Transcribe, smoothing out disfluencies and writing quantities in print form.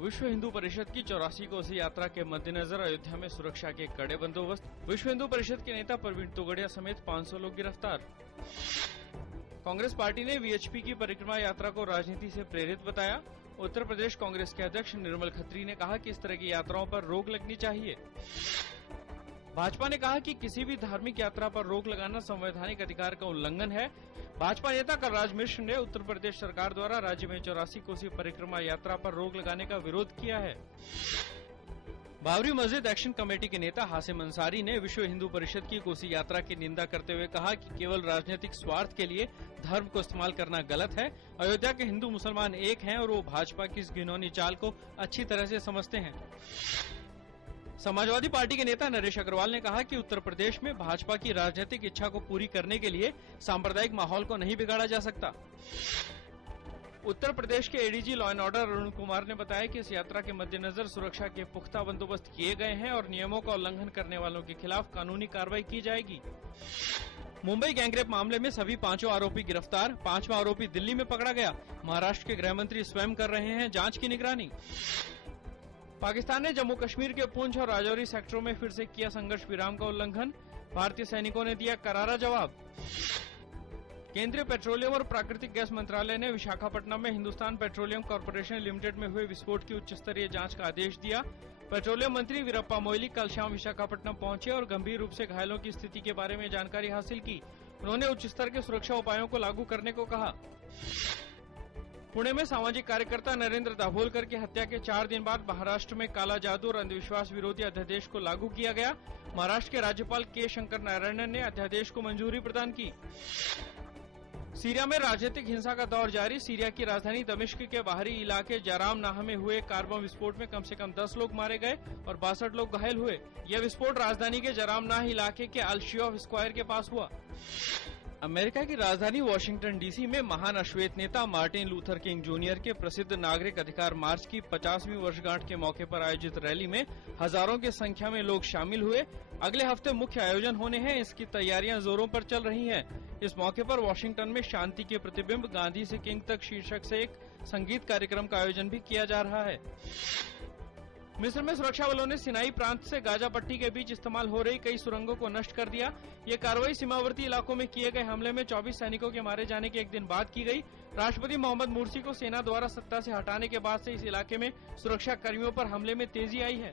विश्व हिंदू परिषद की 84 कोसी यात्रा के मद्देनजर अयोध्या में सुरक्षा के कड़े बंदोबस्त। विश्व हिंदू परिषद के नेता प्रवीण तोगड़िया समेत 500 लोग गिरफ्तार। कांग्रेस पार्टी ने वीएचपी की परिक्रमा यात्रा को राजनीति से प्रेरित बताया। उत्तर प्रदेश कांग्रेस के अध्यक्ष निर्मल खत्री ने कहा कि इस तरह की यात्राओं पर रोक लगनी चाहिए। भाजपा ने कहा कि किसी भी धार्मिक यात्रा पर रोक लगाना संवैधानिक अधिकार का उल्लंघन है। भाजपा नेता कलराज मिश्र ने उत्तर प्रदेश सरकार द्वारा राज्य में 84 कोसी परिक्रमा यात्रा पर रोक लगाने का विरोध किया है। बाबरी मस्जिद एक्शन कमेटी के नेता हासिम अंसारी ने विश्व हिंदू परिषद की कोसी यात्रा की निंदा करते हुए कहा कि केवल राजनीतिक स्वार्थ के लिए धर्म को इस्तेमाल करना गलत है। अयोध्या के हिंदू मुसलमान एक हैं और वो भाजपा की इस घिनौनी चाल को अच्छी तरह से समझते हैं। समाजवादी पार्टी के नेता नरेश अग्रवाल ने कहा कि उत्तर प्रदेश में भाजपा की राजनीतिक इच्छा को पूरी करने के लिए सांप्रदायिक माहौल को नहीं बिगाड़ा जा सकता। उत्तर प्रदेश के ADG law and order Arun Kumar ने बताया कि इस यात्रा के मद्देनजर सुरक्षा के पुख्ता बंदोबस्त किए गए हैं और नियमों का उल्लंघन करने वालों के खिलाफ कानूनी कार्रवाई की जाएगी। मुंबई गैंगरेप मामले में सभी 5 आरोपी गिरफ्तार। 5वां आरोपी दिल्ली में पकड़ा गया। महाराष्ट्र के गृह मंत्री स्वयं कर रहे हैं जांच की निगरानी। पाकिस्तान ने जम्मू कश्मीर के पुंछ और राजौरी सेक्टरों में फिर से किया संघर्ष विराम का उल्लंघन। भारतीय सैनिकों ने दिया करारा जवाब। केंद्रीय पेट्रोलियम और प्राकृतिक गैस मंत्रालय ने विशाखापट्टनम में हिंदुस्तान पेट्रोलियम कॉर्पोरेशन लिमिटेड में हुए विस्फोट की उच्च स्तरीय जांच का आदेश दिया। पेट्रोलियम मंत्री वीरप्पा मोइली कल शाम विशाखापट्टनम पहुंचे और गंभीर रूप से घायलों की स्थिति के बारे में जानकारी हासिल की। उन्होंने उच्च स्तर के सुरक्षा उपायों को लागू करने को कहा। पुणे में सामाजिक कार्यकर्ता नरेंद्र दाभोलकर की हत्या के 4 दिन बाद महाराष्ट्र में काला जादू और अंधविश्वास विरोधी अध्यादेश को लागू किया गया। महाराष्ट्र के राज्यपाल के शंकर नारायणन ने अध्यादेश को मंजूरी प्रदान की। सीरिया में राजनीतिक हिंसा का दौर जारी। सीरिया की राजधानी दमिश्क के बाहरी इलाके जराम नाह में हुए कार बम विस्फोट में कम से कम 10 लोग मारे गए और 62 लोग घायल हुए। यह विस्फोट राजधानी के जराम नाह इलाके के अल-शियोफ स्क्वायर के पास हुआ। अमेरिका की राजधानी वॉशिंगटन डीसी में महान अश्वेत नेता मार्टिन लूथर किंग जूनियर के प्रसिद्ध नागरिक अधिकार मार्च की 50वीं वर्षगांठ के मौके पर आयोजित रैली में हजारों की संख्या में लोग शामिल हुए। अगले हफ्ते मुख्य आयोजन होने हैं, इसकी तैयारियां जोरों पर चल रही हैं। इस मौके पर वॉशिंगटन में शांति के प्रतिबिंब गांधी से किंग तक शीर्षक से एक संगीत कार्यक्रम का आयोजन भी किया जा रहा है। मिस्र में सुरक्षा बलों ने सिनाई प्रांत से गाजा पट्टी के बीच इस्तेमाल हो रही कई सुरंगों को नष्ट कर दिया। ये कार्रवाई सीमावर्ती इलाकों में किए गए हमले में 24 सैनिकों के मारे जाने के एक दिन बाद की गई। राष्ट्रपति मोहम्मद मुर्सी को सेना द्वारा सत्ता से हटाने के बाद से इस इलाके में सुरक्षा कर्मियों पर हमले में तेजी आई है।